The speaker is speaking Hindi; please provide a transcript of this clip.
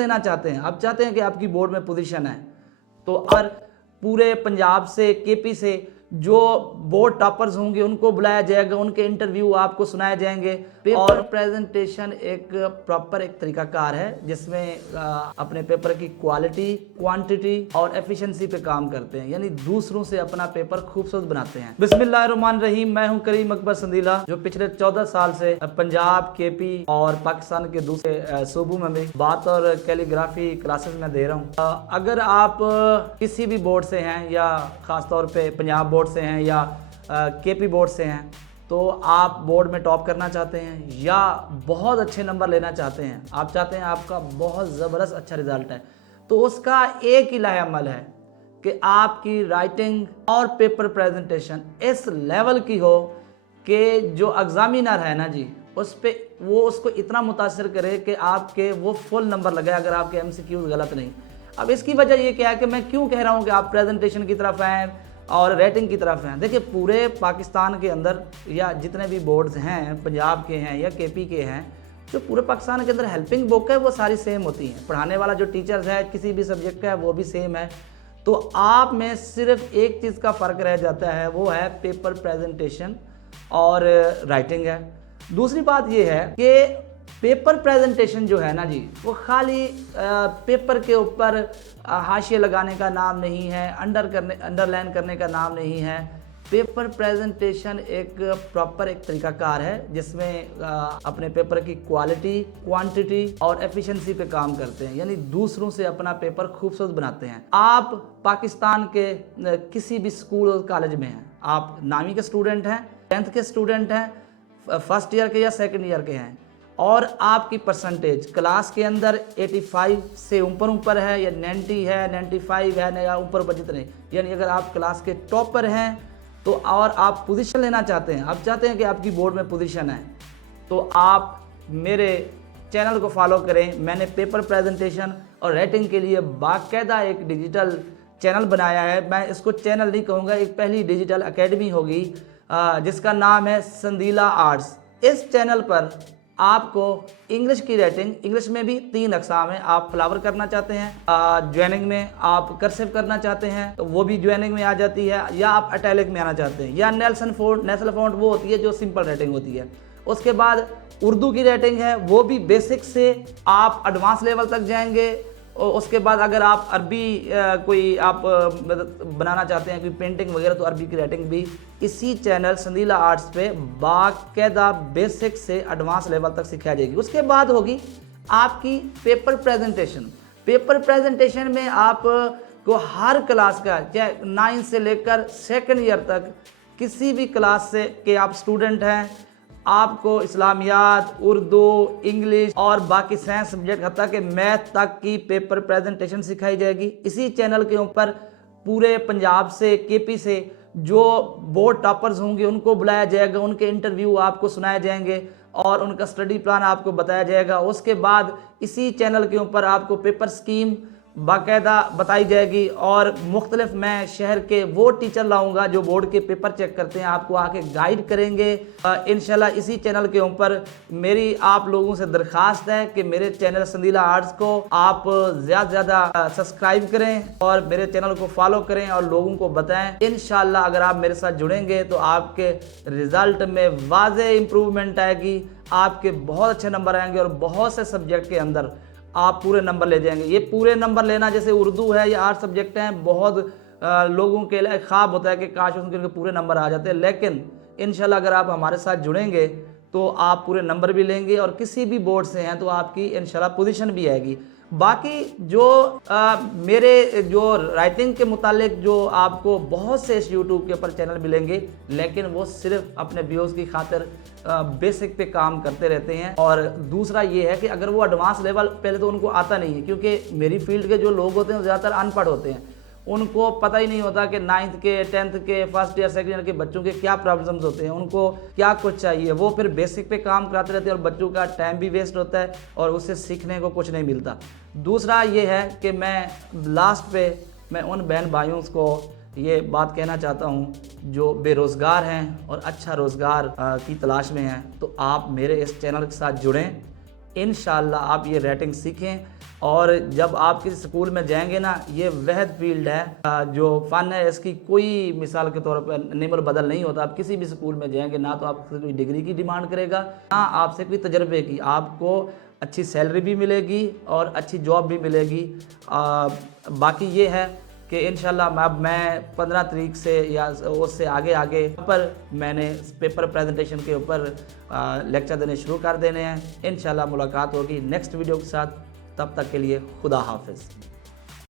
लेना चाहते हैं, आप चाहते हैं कि आपकी बोर्ड में पोजीशन है, तो और पूरे पंजाब से, केपी से जो बोर्ड टॉपर्स होंगे उनको बुलाया जाएगा, उनके इंटरव्यू आपको सुनाए जाएंगे। पेपर प्रेजेंटेशन एक प्रॉपर एक तरीकाकार है जिसमें अपने पेपर की क्वालिटी, क्वांटिटी और एफिशिएंसी पे काम करते हैं, यानी दूसरों से अपना पेपर खूबसूरत बनाते हैं। बिस्मिल्लाहिर्रहमानिर्रहीम। मैं हूं करीम अकबर संदीला, जो पिछले 14 साल से पंजाब, केपी और पाकिस्तान के दूसरे सूबों में भी बात और कैलीग्राफी क्लासेस में दे रहा हूँ। अगर आप किसी भी बोर्ड से हैं या ख़ासतौर पर पंजाब बोर्ड से हैं या केपी बोर्ड से हैं, तो आप बोर्ड में टॉप करना चाहते हैं या बहुत अच्छे नंबर लेना चाहते हैं, आप चाहते हैं आपका बहुत ज़बरदस्त अच्छा रिजल्ट है, तो उसका एक ही लाहेअमल है कि आपकी राइटिंग और पेपर प्रेजेंटेशन इस लेवल की हो कि जो एग्जामिनर है ना जी, उस पे वो उसको इतना मुतासर करे कि आपके वो फुल नंबर लगे अगर आपके एमसीक्यूज गलत नहीं। अब इसकी वजह ये क्या है कि मैं क्यों कह रहा हूँ कि आप प्रेजेंटेशन की तरफ आएँ और रेटिंग की तरफ हैं। देखिए, पूरे पाकिस्तान के अंदर या जितने भी बोर्ड्स हैं, पंजाब के हैं या केपी के हैं, जो पूरे पाकिस्तान के अंदर हेल्पिंग बुक है वो सारी सेम होती हैं। पढ़ाने वाला जो टीचर्स है किसी भी सब्जेक्ट का है वो भी सेम है। तो आप में सिर्फ एक चीज़ का फ़र्क रह जाता है, वो है पेपर प्रेजेंटेशन और राइटिंग है। दूसरी बात ये है कि पेपर प्रेजेंटेशन जो है ना जी, वो खाली पेपर के ऊपर हाशिए लगाने का नाम नहीं है, अंडरलाइन करने का नाम नहीं है। पेपर प्रेजेंटेशन एक प्रॉपर एक तरीकाकार है जिसमें अपने पेपर की क्वालिटी, क्वांटिटी और एफिशिएंसी पे काम करते हैं, यानी दूसरों से अपना पेपर खूबसूरत बनाते हैं। आप पाकिस्तान के किसी भी स्कूल और कॉलेज में हैं, आप नामी के स्टूडेंट हैं, 10th के स्टूडेंट हैं, फर्स्ट ईयर के या सेकेंड ईयर के हैं, और आपकी परसेंटेज क्लास के अंदर 85 से ऊपर है या 90 है, 95 है या ऊपर जितने, यानी अगर आप क्लास के टॉपर हैं तो और आप पोजीशन लेना चाहते हैं, आप चाहते हैं कि आपकी बोर्ड में पोजीशन है, तो आप मेरे चैनल को फॉलो करें। मैंने पेपर प्रेजेंटेशन और राइटिंग के लिए बाकायदा एक डिजिटल चैनल बनाया है। मैं इसको चैनल नहीं कहूँगा, एक पहली डिजिटल एकेडमी होगी जिसका नाम है संदीला आर्ट्स। इस चैनल पर आपको इंग्लिश की राइटिंग, इंग्लिश में भी 3 अकसाम है। आप फ्लावर करना चाहते हैं ज्वाइनिंग में, आप कर्सिव करना चाहते हैं तो वो भी ज्वाइनिंग में आ जाती है, या आप इटैलिक में आना चाहते हैं, या नेशनल फॉन्ट वो होती है जो सिंपल राइटिंग होती है। उसके बाद उर्दू की राइटिंग है, वो भी बेसिक से आप एडवांस लेवल तक जाएंगे। उसके बाद अगर आप अरबी कोई आप बनाना चाहते हैं, कोई पेंटिंग वगैरह, तो अरबी की राइटिंग भी इसी चैनल संदीला आर्ट्स पे बाकायदा बेसिक से एडवांस लेवल तक सिखाई जाएगी। उसके बाद होगी आपकी पेपर प्रेजेंटेशन। पेपर प्रेजेंटेशन में आप को हर क्लास का, चाहे 9 से लेकर सेकेंड ईयर तक किसी भी क्लास से के आप स्टूडेंट हैं, आपको इस्लामियात, उर्दू, इंग्लिश और बाकी साइंस सब्जेक्ट हत्ता कि मैथ तक की पेपर प्रेजेंटेशन सिखाई जाएगी। इसी चैनल के ऊपर पूरे पंजाब से, केपी से जो बोर्ड टॉपर्स होंगे उनको बुलाया जाएगा, उनके इंटरव्यू आपको सुनाए जाएंगे और उनका स्टडी प्लान आपको बताया जाएगा। उसके बाद इसी चैनल के ऊपर आपको पेपर स्कीम बाकायदा बताई जाएगी और मुख्तलिफ मैं शहर के वो टीचर लाऊंगा जो बोर्ड के पेपर चेक करते हैं, आपको आके गाइड करेंगे इंशाल्लाह। इसी चैनल के ऊपर मेरी आप लोगों से दरख्वास्त है कि मेरे चैनल संदीला आर्ट्स को आप ज़्यादा से ज़्यादा सब्सक्राइब करें और मेरे चैनल को फॉलो करें और लोगों को बताएं। इंशाल्लाह अगर आप मेरे साथ जुड़ेंगे तो आपके रिज़ल्ट में वाज़ेह इम्प्रूवमेंट आएगी, आपके बहुत अच्छे नंबर आएंगे और बहुत से सब्जेक्ट के अंदर आप पूरे नंबर ले जाएंगे। ये पूरे नंबर लेना, जैसे उर्दू है या 8 सब्जेक्ट हैं, बहुत लोगों के लिए ख्वाब होता है कि काश उनके पूरे नंबर आ जाते हैं, लेकिन इंशाल्लाह अगर आप हमारे साथ जुड़ेंगे तो आप पूरे नंबर भी लेंगे और किसी भी बोर्ड से हैं तो आपकी इंशाल्लाह पोजीशन भी आएगी। बाकी जो मेरे जो राइटिंग के मुतालिक जो आपको बहुत से इस यूट्यूब के ऊपर चैनल मिलेंगे, लेकिन वो सिर्फ अपने व्यूज़ की खातिर बेसिक पे काम करते रहते हैं। और दूसरा ये है कि अगर वो एडवांस लेवल पहले तो उनको आता नहीं है, क्योंकि मेरी फील्ड के जो लोग होते हैं ज़्यादातर अनपढ़ होते हैं, उनको पता ही नहीं होता कि 9th के, 10th के, फर्स्ट ईयर, सेकंड ईयर के बच्चों के क्या प्रॉब्लम्स होते हैं, उनको क्या कुछ चाहिए। वो फिर बेसिक पे काम कराते रहते हैं और बच्चों का टाइम भी वेस्ट होता है और उससे सीखने को कुछ नहीं मिलता। दूसरा ये है कि मैं लास्ट पे मैं उन बहन भाइयों को ये बात कहना चाहता हूँ जो बेरोज़गार हैं और अच्छा रोज़गार की तलाश में हैं, तो आप मेरे इस चैनल के साथ जुड़ें इंशाल्लाह आप ये राइटिंग सीखें। और जब आप किसी स्कूल में जाएंगे ना, ये वह फील्ड है जो फ़न है, इसकी कोई मिसाल के तौर पर निमर बदल नहीं होता। आप किसी भी स्कूल में जाएंगे ना तो आपसे कोई डिग्री की डिमांड करेगा, ना आपसे कोई तजर्बे की। आपको अच्छी सैलरी भी मिलेगी और अच्छी जॉब भी मिलेगी। बाकी ये है कि इंशाल्लाह मैं 15 तारीख से या उससे आगे पर मैंने पेपर प्रेजेंटेशन के ऊपर लेक्चर देने शुरू कर देने हैं। इंशाल्लाह मुलाकात होगी नेक्स्ट वीडियो के साथ। तब तक के लिए खुदा हाफिज़।